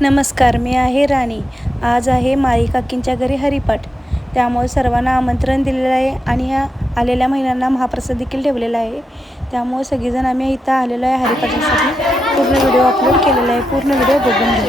नमस्कार, मी आहे राणी. आज आहे माई काकींच्या घरी हरिपाठ, त्यामुळे सर्वांना आमंत्रण दिलेलं आहे आणि या आलेल्या महिलांना महाप्रसाद देखील ठेवलेला आहे. त्यामुळे सगळेजण आम्ही इथं आलेलो आहे हरिपाठासाठी. पूर्ण व्हिडिओ अपलोड केलेला आहे, पूर्ण व्हिडिओ बघून घ्या.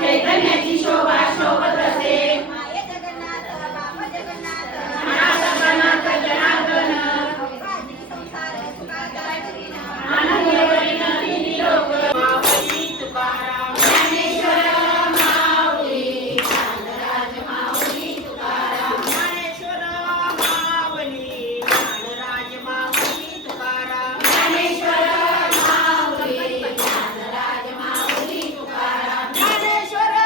चैतन्याची शोभा शोभत असे जगन्नाथ जनार्दन आनंदवरीन तिन्ही लोक माऊली तुकाराम ज्ञानेश्वर माऊली ज्ञानराज माऊली तुकाराम ज्ञानेश्वर माऊली ज्ञानराज माऊली तुकाराम ज्ञानेश्वर माऊली ज्ञानराज माऊली तुकाराम ज्ञानेश्वर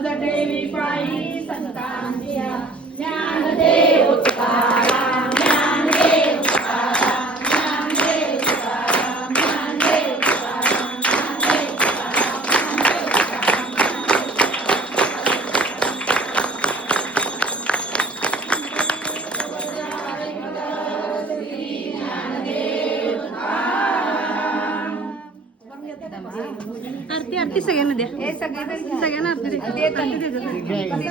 मज ठेवी पायी संतांच्या ज्ञानदेव तुकाराम ज्ञानदेव तुकाराम ज्ञानदेव तुकाराम ज्ञानदेव तुकाराम ज्ञानदेव आरती आरती सगळ्यांना द्या सगळ्यांना आरती द्या.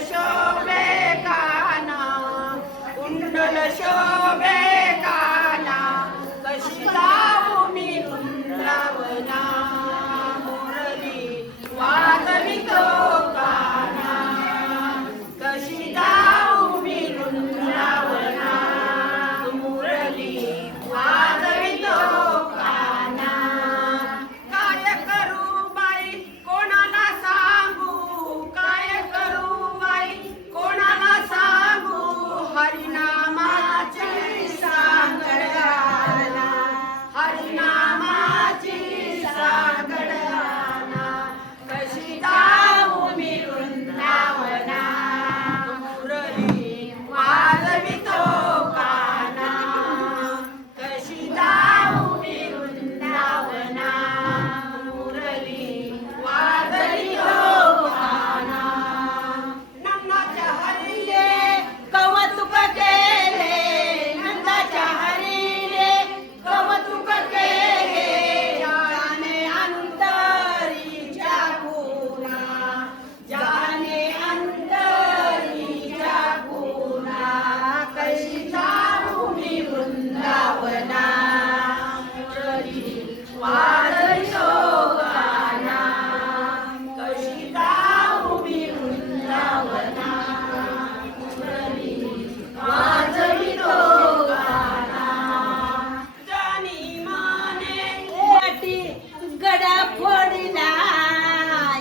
शोभे काना कुंडल शोभे काना कशी जाऊ मी वृंदावना मुरली वाजवितो काना कशी जाऊ मी वृंदावना मुरली वाजवितो काना काय करू बाई कोणाला सांगू काय करू बाई कोणाला सांगू हरिनामाची सांगड आला हरिनामाची सांगड आला कशी जाऊ मी वृंदावना मुरली वाजवितो काना कशी जाऊ मी वृंदावना मुरली वाजवितो काना नंदाच्या हरीले कौतुक केले नंदाच्या हरीले कौतुक केले जाने अंतरीच्या गुणा जाने अंतरीच्या गुणा कशी जाऊ मी वृंदावना मुरली वाजवितो काना कशी जाऊ मी वृंदावना मुरली वाजवितो काना जानी माने काठी गडा फोडिला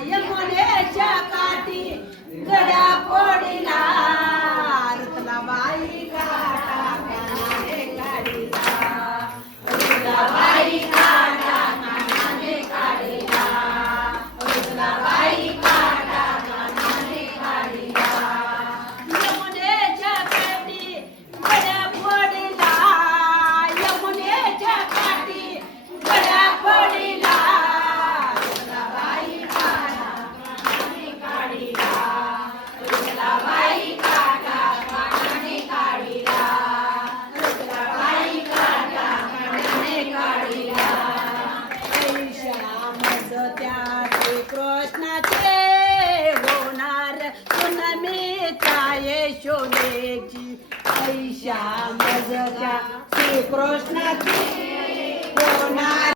यमुनेच्या काठी गडा फोडिला रत्नाबाई काटा कानाने काढिला रत्नाबाई काटा कानाने काढिला रत्नाबाई काटा कानाने काढिला यमुनेच्या काठी गडा फोडिला यमुनेच्या काठी गडा फोडिला रत्नाबाई काटा कानाने काढिला रत्नाबाई काटा कानाने काढिला रत्नाबाई काटा कानाने काढिला श्यामच त्याचे कृष्णाचे होणार सुनमीचा यशोदेची श्यामच त्या श्रीकृष्णाची होणार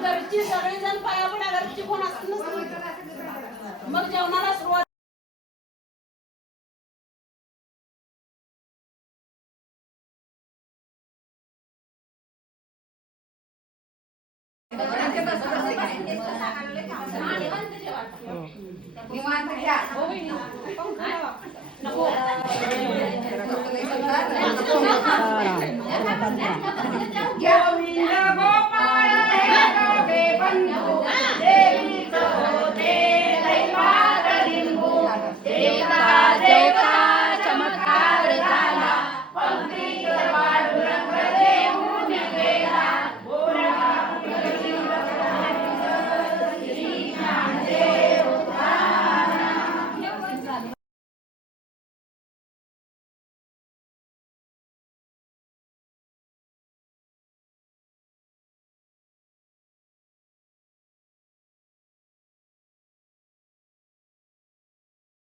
घरची सगळेजण पाया पडा, घरची कोण असतं मग जेवणाला सुरुवात. घ्या